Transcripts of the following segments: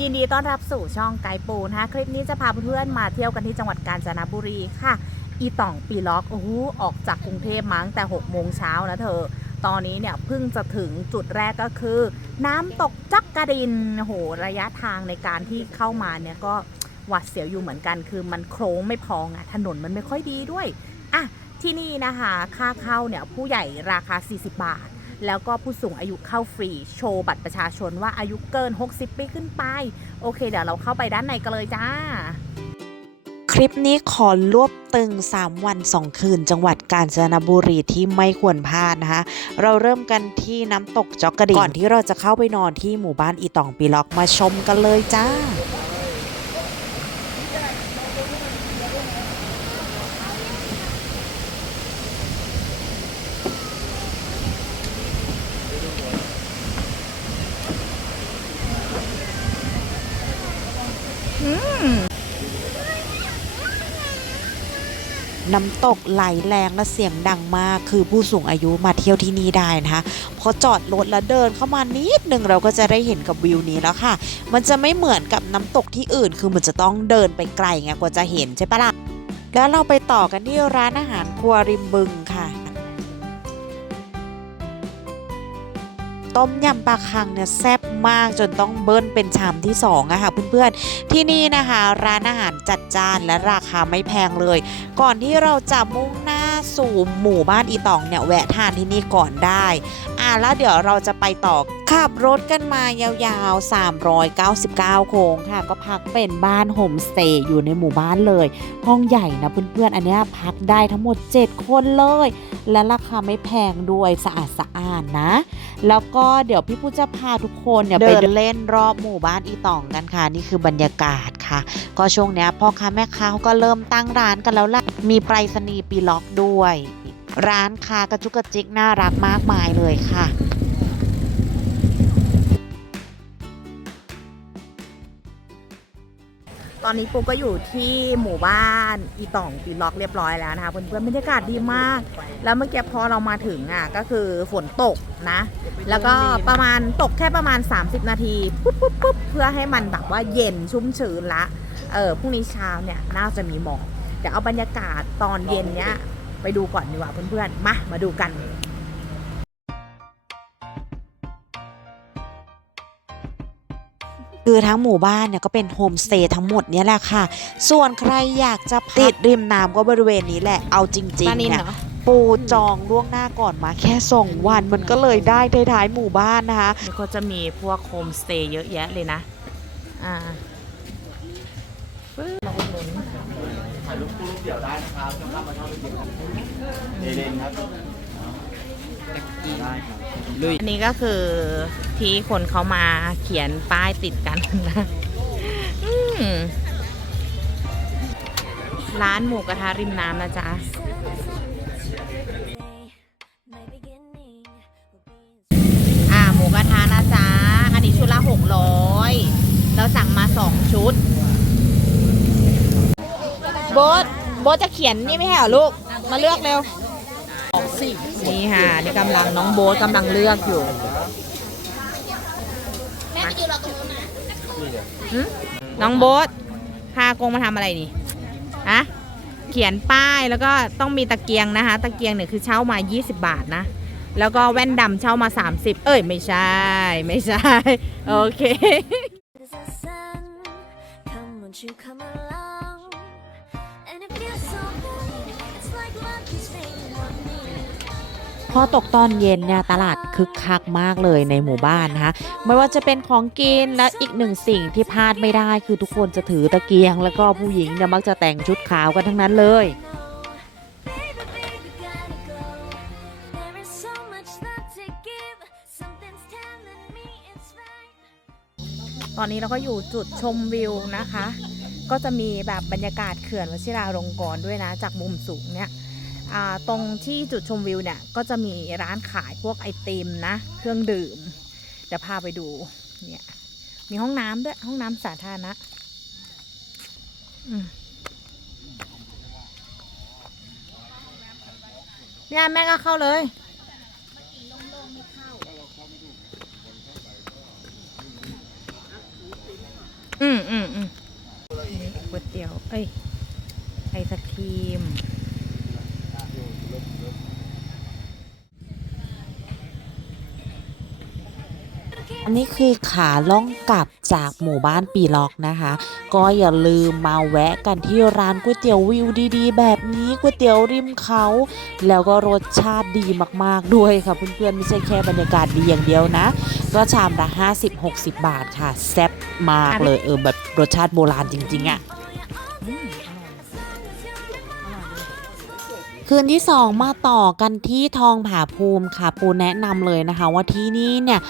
ยินดีต้อนรับสู่ช่องไกด์ปูนะคะคลิปนี้จะพาเพื่อนๆมาเที่ยวกันที่จังหวัดกาญจนบุรีค่ะ อีต่องปีล็อกโอ้โหออกจากกรุงเทพมั้งแต่6โมงเช้านะเธอ ตอนนี้เนี่ยเพิ่งจะถึงจุดแรกก็คือ น้ำตกจักกระดินโอ้โหระยะทางในการที่เข้ามาเนี่ยก็หวาดเสียวอยู่เหมือนกัน คือมันโค้งไม่พอไงถนนมันไม่ค่อยดีด้วยอะที่นี่นะคะ ค่าเข้าเนี่ยผู้ใหญ่ราคา 40 บาท แล้วก็ผู้สูงอายุเข้าฟรี โชว์บัตรประชาชนว่าอายุเกิน 60 ปีขึ้นไป โอเค เดี๋ยวเราเข้าไปด้านในกันเลยจ้า คลิปนี้ขอรวบตึง 3 วัน 2 คืน จังหวัดกาญจนบุรีที่ไม่ควรพลาดนะคะ เราเริ่มกันที่น้ำตกจอกกระดิ่งก่อนที่เราจะเข้าไปนอนที่หมู่บ้านอีตองปีล็อกมาชมกันเลยจ้า น้ำตกไหลแรงและเสียงดังมาก คือผู้สูงอายุมาเที่ยวที่นี่ได้นะคะพอจอดรถแล้วเดินเข้ามานิดนึงเราก็จะได้เห็นกับวิวนี้แล้วค่ะ มันจะไม่เหมือนกับน้ำตกที่อื่น คือมันจะต้องเดินไปไกลไงกว่าจะเห็นใช่ปะล่ะแล้วเราไปต่อกันที่ร้านอาหารครัวริมบึงค่ะต้มยำปลาคังเนี่ยแซ่บ มากจนต้องเบิ้ลเป็นชามที่สองอะค่ะเพื่อนๆ ที่นี่นะคะร้านอาหารจัดจานและราคาไม่แพงเลย ก่อนที่เราจะมุ่งหน้าสู่หมู่บ้านอีตองเนี่ยแวะทานที่นี่ก่อนได้ อ่าแล้วเดี๋ยวเราจะไปต่อขับรถกันมายาวๆ 399 โค้งค่ะ ก็พักเป็นบ้านโฮมสเตย์อยู่ในหมู่บ้านเลย ห้องใหญ่นะเพื่อนๆ อันเนี้ยพักได้ทั้งหมด 7 คนเลย และราคาไม่แพงด้วยสะอาดสะอาดนะ แล้วก็เดี๋ยวพี่พูจะพาทุกคนเนี่ยไปเดินเล่นรอบหมู่บ้านอีตองกันค่ะ นี่คือบรรยากาศค่ะ ก็ช่วงเนี้ยพ่อค้าแม่ค้าเขาก็เริ่มตั้งร้านกันแล้วล่ะมีไปรษณีย์ปีล็อกด้วย ร้านค้ากระจุกกระจิกน่ารักมากมายเลยค่ะตอนนี้ปูก็อยู่ที่หมู่บ้านอีต่องปีล็อกเรียบร้อยแล้วนะคะเพื่อนๆบรรยากาศดีมาก แล้วเมื่อกี้พอเรามาถึงอะก็คือฝนตกนะ แล้วก็ประมาณตกแค่ประมาณ 30 นาทีปุ๊บปุ๊บปุ๊บเพื่อให้มันแบบว่าเย็นชุ่มชื้นละเออพรุ่งนี้เช้าเนี่ยน่าจะมีหมอกเดี๋ยวเอาบรรยากาศตอนเย็นเนี้ย ไปดูก่อนดีกว่าเพื่อนๆ มา มาดูกันคือทั้งหมู่บ้านเนี่ยก็เป็นโฮมสเตย์ทั้งหมดเนี่ยแหละค่ะ ส่วนใครอยากจะติดริมน้ำก็บริเวณนี้แหละ เอาจริงปลาๆนิลเนี่ยเหรอปูจองล่วงหน้าก่อนมาแค่สองวันมันก็เลยได้ท้ายๆหมู่บ้านนะคะนี่ก็จะมีพวกโฮมสเตย์เยอะแยะเลยนะ อ่าปึ๊บมาอุดหนุน ถ่าย รูปคู่รูปเดี่ยวได้นะครับแล้วก็มาทอดเป็นครับเด่นครับได้ครับอันนี้ก็คือที่คนเขามาเขียนป้ายติดกันนะร้านหมูกระทะริมน้ำนะจ๊ะอ่าหมูกระทะนะจ๊ะ อันนี้ชุดละหกร้อยเราสั่งมาสองชุด โบ๊ทโบ๊ทจะเขียนนี่ไม่ใช่เหรอลูก มาเลือกเร็วนี่ค่ะนี่กำลังน้องโบ๊ทกำลังเลือกอยู่แม่ไปดูเราตรงนู้นนะน้องโบ๊ทพากงมาทำอะไรนี่ฮะเขียนป้ายแล้วก็ต้องมีตะเกียงนะคะ ตะเกียงเนี่ยคือเช่ามา 20 บาทนะ แล้วก็แว่นดำเช่ามา 30 เอ้ย ไม่ใช่ ไม่ใช่ โอเค There's a sun, come won't you come along? พอตกตอนเย็นเนี่ยตลาดคึกคักมากเลยในหมู่บ้านนะคะไม่ว่าจะเป็นของกินและอีกหนึ่งสิ่งที่พลาดไม่ได้คือทุกคนจะถือตะเกียง แล้วก็ผู้หญิงเนี่ยมักจะแต่งชุดขาวกันทั้งนั้นเลยตอนนี้เราก็อยู่จุดชมวิวนะคะ ก็จะมีแบบบรรยากาศเขื่อนวชิราลงกรณ์ด้วยนะ จากมุมสูงเนี่ย ตรงที่จุดชมวิวเนี่ยก็จะมีร้านขายพวกไอติมนะ เครื่องดื่ม เดี๋ยวพาไปดูเนี่ยมีห้องน้ำด้วยห้องน้ำสาธารณะเนี่ยแม่ก็เข้าเลยอืมอืมอืมก๋วยเตี๋ยว เอ้ย ไอศครีม นนี้คือขาล่องกลับจากหมู่บ้านปีล็อกนะคะ ก็อย่าลืมมาแวะกันที่ร้านก๋วยเตี๋ยววิวดีๆ แบบนี้ก๋วยเตี๋ยวริมเขา แล้วก็รสชาติดีมากๆด้วยค่ะเพื่อนๆไม่ใช่แค่บรรยากาศดีอย่างเดียวนะ ก็ชามละ50-60 บาทค่ะ แซ่บมากเลยเออแบบรสชาติโบราณจริงๆอะ่ะ คืนที่ 2 มาต่อกันที่ทองผาภูมิค่ะ ปูแนะนำเลยนะคะ ว่าที่นี่เนี่ย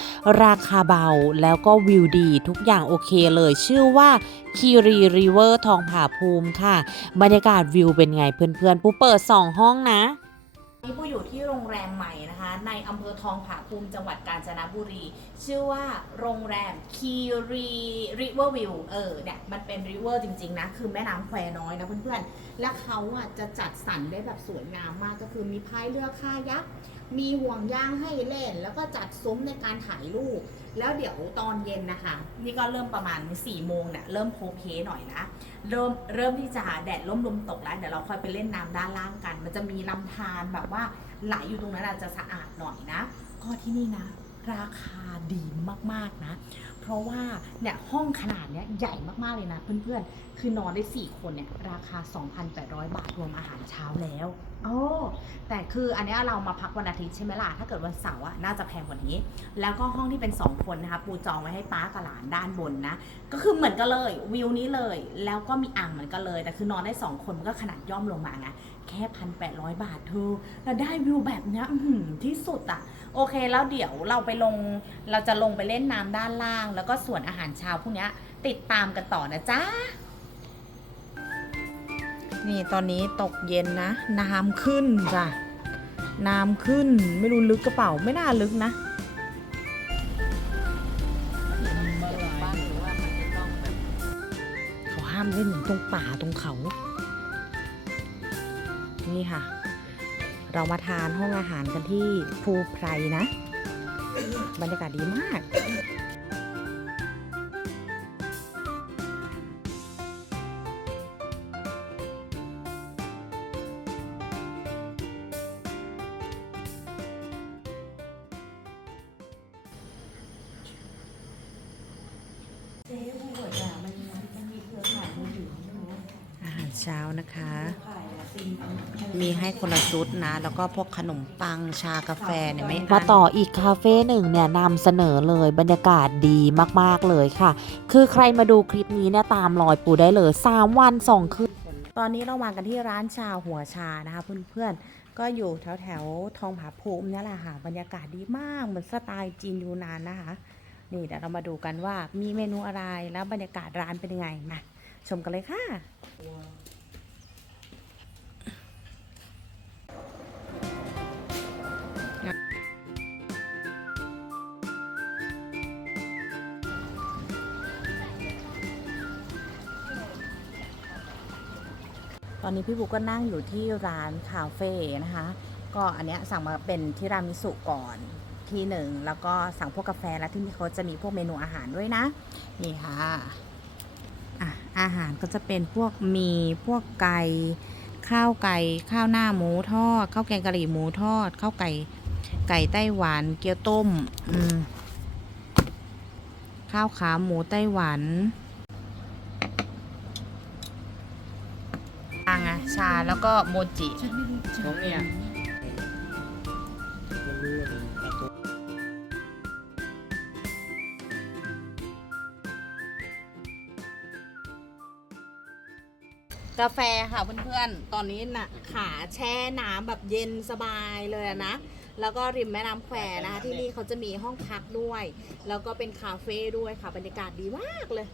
ราคาเบาแล้วก็วิวดีทุกอย่างโอเคเลย ชื่อว่าคีรีริเวอร์ทองผาภูมิค่ะ บรรยากาศวิวเป็นไงเพื่อนๆ ปูเปิด 2 ห้องนะ นี่ปูอยู่ที่โรงแรมใหม่นะคะ ในอำเภอทองผาภูมิจังหวัดกาญจนบุรี ชื่อว่าโรงแรมคีรีริเวอร์วิวเออเนี่ยมันเป็นริเวอร์จริง ๆ นะ คือแม่น้ำแควน้อยนะเพื่อนๆ และเขาอะจะจัดสรรได้แบบสวยงามมากก็คือมีพายเรือคายัก มีห่วงยางให้เล่น แล้วก็จัดซุ้มในการถ่ายรูป แล้วเดี๋ยวตอนเย็นนะคะ นี่ก็เริ่มประมาณ4ี่โมงเนี่ยเริ่มโพเพหน่อยนะเริ่มเริ่มที่จะแดดล่มลมตกแล้วเดี๋ยวเราค่อยไปเล่นน้ำด้านล่างกัน มันจะมีลำธารแบบว่าไหลอยู่ตรงนั้นอาจจะสะอาดหน่อยนะ ก็ที่นี่นะ ราคาดีมากๆนะ เพราะว่าเนี่ยห้องขนาดเนี้ยใหญ่มากๆเลยนะเพื่อนๆ คือนอนได้ 4 คนเนี่ยราคา 2,800 บาทรวมอาหารเช้าแล้วโอ้แต่คืออันเนี้ยเรามาพักวันอาทิตย์ใช่ไหมล่ะ ถ้าเกิดวันเสาร์อะน่าจะแพงกว่านี้ แล้วก็ห้องที่เป็น 2 คนนะคะปูจองไว้ให้ป้ากับหลานด้านบนนะ ก็คือเหมือนกันเลยวิวนี้เลย แล้วก็มีอ่างเหมือนกันเลย แต่คือนอนได้ 2 คนมันก็ขนาดย่อมลงมาไง แค่พันแปดร้อยบาทเธอแล้วได้วิวแบบเนี้ยอื้อหือที่สุดอะโอเคแล้วเดี๋ยวเราไปลงเราจะลงไปเล่นน้ำด้านล่าง แล้วก็ส่วนอาหารเช้าพวกเนี้ยติดตามกันต่อนะจ๊ะนี่ตอนนี้ตกเย็นนะ น้ำขึ้นจ้ะน้ำขึ้นไม่รู้ลึกกระเป๋าไม่น่าลึกนะเขาห้ามเล่นตรงป่าตรงเขา นี่ค่ะ เรามาทานห้องอาหารกันที่ภูไพรนะ บรรยากาศดีมาก เช้านะคะ มีให้คนละชุดนะ แล้วก็พวกขนมปังชากาแฟเนี่ยไม่มาต่ออีกคาเฟ่หนึ่งเนี่ยนำเสนอเลยบรรยากาศดีมากๆเลยค่ะ คือใครมาดูคลิปนี้เนี่ยตามรอยปูได้เลย 3 วัน 2 คืน ตอนนี้เรามากันที่ร้านชาหัวชานะคะเพื่อนๆ ก็อยู่แถวแถวๆทองผาภูมิเนี่ยแหละค่ะ บรรยากาศดีมากเหมือนสไตล์จีนยูนานนะคะนี่เดี๋ยวเรามาดูกันว่ามีเมนูอะไรแล้วบรรยากาศร้านเป็นยังไงมาชมกันเลยค่ะ ตอนนี้พี่บุ๊กก็นั่งอยู่ที่ร้านคาเฟ่นะคะ ก็อันเนี้ยสั่งมาเป็นทิรามิสุก่อนที่หนึ่งแล้วก็สั่งพวกกาแฟแล้วที่นี่เขาจะมีพวกเมนูอาหารด้วยนะ นี่ค่ะอะ อาหารก็จะเป็นพวกมีพวกไก่ข้าวไก่ข้าวหน้าหมูทอดข้าวแกงกะหรี่หมูทอดข้าวไก่ไก่ไต้หวันเกี๊ยวต้มอืมข้าวขาหมูไต้หวัน อ่างอะชาแล้ว ก็โมจิน้องเนี่ยกาแฟค่ะเพื่อนๆ ตอนนี้นะขาแช่น้ำแบบเย็นสบายเลยอะนะ แล้วก็ริมแม่น้ำแควนะคะที่นี่เขาจะมีห้องพักด้วย แล้วก็เป็นคาเฟ่ด้วยค่ะ บรรยากาศดีมากเลย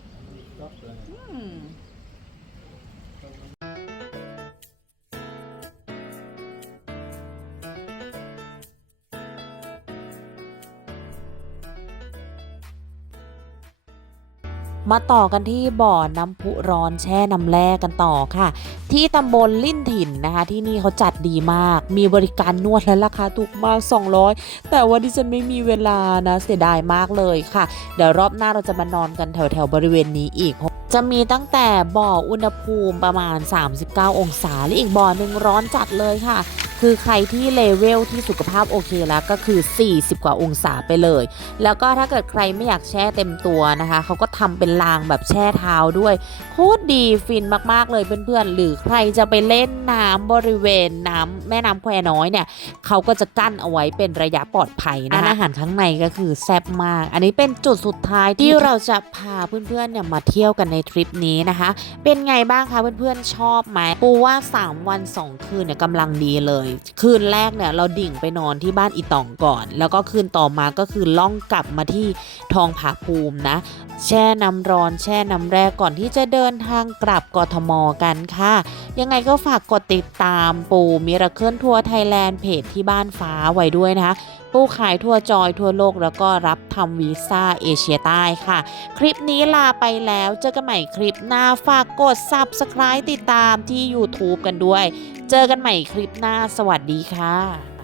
มาต่อกันที่บ่อน้ำพุร้อนแช่น้ำแร่กันต่อค่ะ ที่ตำบลลิ่นถิ่นนะคะ ที่นี่เขาจัดดีมาก มีบริการนวดและราคาถูกมาก 200 แต่ว่าดิฉันไม่มีเวลานะเสียดายมากเลยค่ะ เดี๋ยวรอบหน้าเราจะมานอนกันแถวๆบริเวณนี้อีกจะมีตั้งแต่บ่ออุณหภูมิประมาณ 39 องศาและอีกบ่อหนึ่งร้อนจัดเลยค่ะ คือใครที่เลเวลที่สุขภาพโอเคแล้วก็คือ 40 กว่าองศาไปเลย แล้วก็ถ้าเกิดใครไม่อยากแช่เต็มตัวนะคะ เขาก็ทำเป็นรางแบบแช่เท้าด้วย โคตรดีฟินมากๆเลยเพื่อนๆ หรือใครจะไปเล่นน้ำบริเวณน้ำแม่น้ำแควน้อยเนี่ย เขาก็จะกั้นเอาไว้เป็นระยะปลอดภัยนะอาหารข้างในก็คือแซ่บมาก อันนี้เป็นจุดสุดท้ายที่เราจะพาเพื่อนๆเนี่ยมาเที่ยวกันในทริปนี้นะคะ เป็นไงบ้างคะเพื่อนๆชอบไหมปูว่า 3 วัน 2 คืนเนี่ยกำลังดีเลยคืนแรกเนี่ยเราดิ่งไปนอนที่บ้านอีตองก่อน แล้วก็คืนต่อมาก็คือล่องกลับมาที่ทองผาภูมินะ แช่น้ำร้อนแช่น้ำแร่ก่อนที่จะเดินทางกลับกทมกันค่ะ ยังไงก็ฝากกดติดตามปูมิราเคิลทัวร์ไทยแลนด์เพจที่บ้านฟ้าไว้ด้วยนะคะผู้ขายทั่วจอยทั่วโลกแล้วก็รับทำวีซ่าเอเชียใต้ค่ะ คลิปนี้ลาไปแล้วเจอกันใหม่คลิปหน้าฝากกด Subscribe ติดตามที่ YouTube กันด้วย เจอกันใหม่คลิปหน้าสวัสดีค่ะ